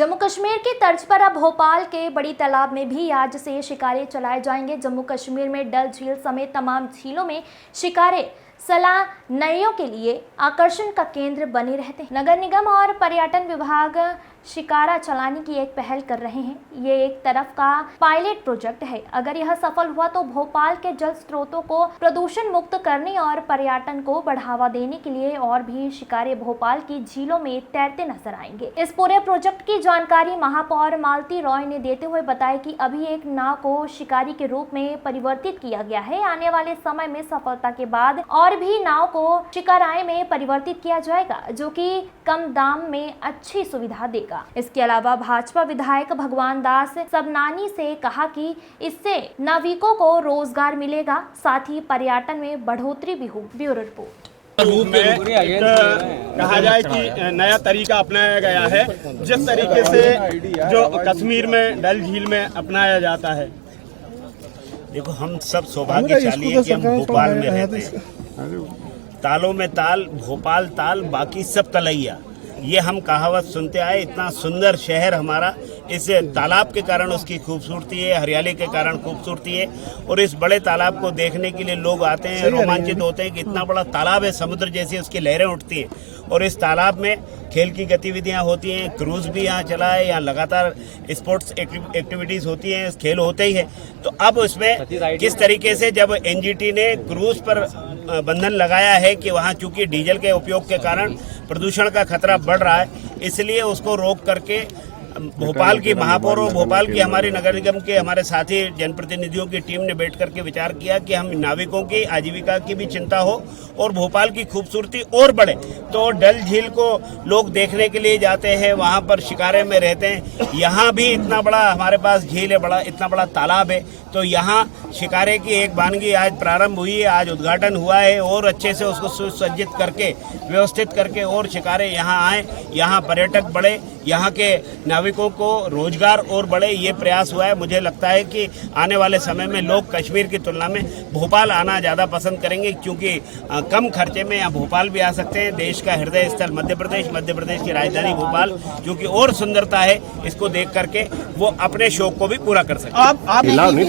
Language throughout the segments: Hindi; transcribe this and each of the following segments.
जम्मू कश्मीर की तर्ज पर अब भोपाल के बड़ी तालाब में भी आज से शिकारे चलाए जाएंगे। जम्मू कश्मीर में डल झील समेत तमाम झीलों में शिकारे सैलानियों के लिए आकर्षण का केंद्र बने रहते हैं। नगर निगम और पर्यटन विभाग शिकारा चलाने की एक पहल कर रहे हैं। ये एक तरफ का पायलट प्रोजेक्ट है। अगर यह सफल हुआ तो भोपाल के जल स्रोतों को प्रदूषण मुक्त करने और पर्यटन को बढ़ावा देने के लिए और भी शिकारे भोपाल की झीलों में तैरते नजर आएंगे। इस पूरे प्रोजेक्ट की जानकारी महापौर मालती रॉय ने देते हुए बताया कि अभी एक नाव को शिकारी के रूप में परिवर्तित किया गया है। आने वाले समय में सफलता के बाद और भी नाव को शिकाराएं में परिवर्तित किया जाएगा, जो कि कम दाम में अच्छी सुविधा देगा। इसके अलावा भाजपा विधायक भगवान दास सबनानी से कहा कि इससे नाविकों को रोजगार मिलेगा, साथ ही पर्यटन में बढ़ोतरी भी होगी। Bureau report. रूप में कहा जाए कि नया तरीका अपनाया गया है, जिस तरीके से जो कश्मीर में डल झील में अपनाया जाता है। देखो, हम सब सौभाग्यशाली है कि हम भोपाल में रहते हैं। तालों में ताल, भोपाल ताल, बाकी सब तलैया, ये हम कहावत सुनते आए। इतना सुंदर शहर हमारा इस तालाब के कारण उसकी खूबसूरती है, हरियाली के कारण खूबसूरती है। और इस बड़े तालाब को देखने के लिए लोग आते हैं, रोमांचित होते हैं कि इतना बड़ा तालाब है, समुद्र जैसी उसकी लहरें उठती हैं। और इस तालाब में खेल की गतिविधियां होती हैं, क्रूज भी यहाँ चला है, यहाँ लगातार स्पोर्ट्स एक्टिविटीज़ होती हैं, खेल होते ही है। तो अब उसमें किस तरीके से जब एनजीटी ने क्रूज पर बंधन लगाया है कि वहाँ चूंकि डीजल के उपयोग के कारण प्रदूषण का खतरा बढ़ रहा है, इसलिए उसको रोक करके भोपाल की महापौर और भोपाल की हमारे नगर निगम के हमारे साथी जनप्रतिनिधियों की टीम ने बैठ करके विचार किया कि हम नाविकों की आजीविका की भी चिंता हो और भोपाल की खूबसूरती और बढ़े। तो डल झील को लोग देखने के लिए जाते हैं, वहाँ पर शिकारे में रहते हैं। यहाँ भी इतना बड़ा हमारे पास झील है, बड़ा इतना बड़ा तालाब है, तो यहाँ शिकारे की एक वानगी आज प्रारंभ हुई है, आज उद्घाटन हुआ है। और अच्छे से उसको सुसज्जित करके व्यवस्थित करके और शिकारे यहाँ आए, यहाँ पर्यटक बढ़े, यहाँ के नाविकों को रोजगार और बढ़े, ये प्रयास हुआ है। मुझे लगता है कि आने वाले समय में लोग कश्मीर की तुलना में भोपाल आना ज़्यादा पसंद करेंगे, क्योंकि कम खर्चे में यहाँ भोपाल भी आ सकते हैं। देश का हृदय स्थल मध्य प्रदेश की राजधानी भोपाल, जो कि और सुंदरता है, इसको देख करके वो अपने शौक को भी पूरा कर सकते हैं।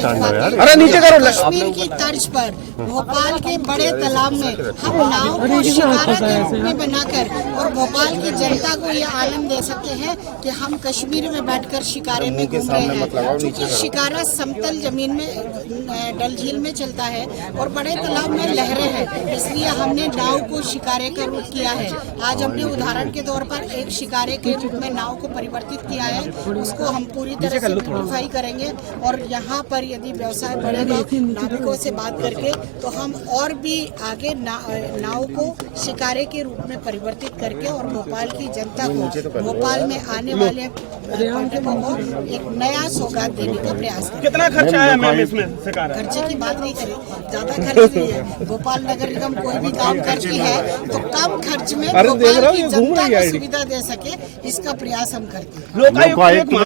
अरे नीचे करो। कश्मीर की तर्ज पर भोपाल के बड़े तालाब में हम नाव को शिकारा के रूप में बनाकर और भोपाल की जनता को ये आनंद दे सकते हैं कि हम कश्मीर में बैठकर शिकारे में घूम रहे हैं। क्योंकि शिकारा समतल जमीन में डल झील में चलता है और बड़े तालाब में लहरें हैं, इसलिए हमने नाव को शिकारे का रूप किया है। आज हमने उदाहरण के तौर पर एक शिकारे के रूप में नाव को परिवर्तित किया है, उसको हम पूरी तरह से मॉडिफाई करेंगे। और यहाँ पर यदि व्यवसाय बढ़ेगा नाविकों से बात करके, तो हम और भी आगे नाव को शिकारे के रूप में परिवर्तित करके और भोपाल की जनता को भोपाल में आने वाले पर्यटकों को एक नया सौगात देने का प्रयास करें। कितना खर्चा आया मैम इसमें शिकारा? खर्चे की बात नहीं करें, ज्यादा खर्च नहीं है। भोपाल नगर निगम कोई भी काम करती है तो कम खर्च में भोपाल की जनता को सुविधा दे सके, इसका प्रयास हम करते हैं।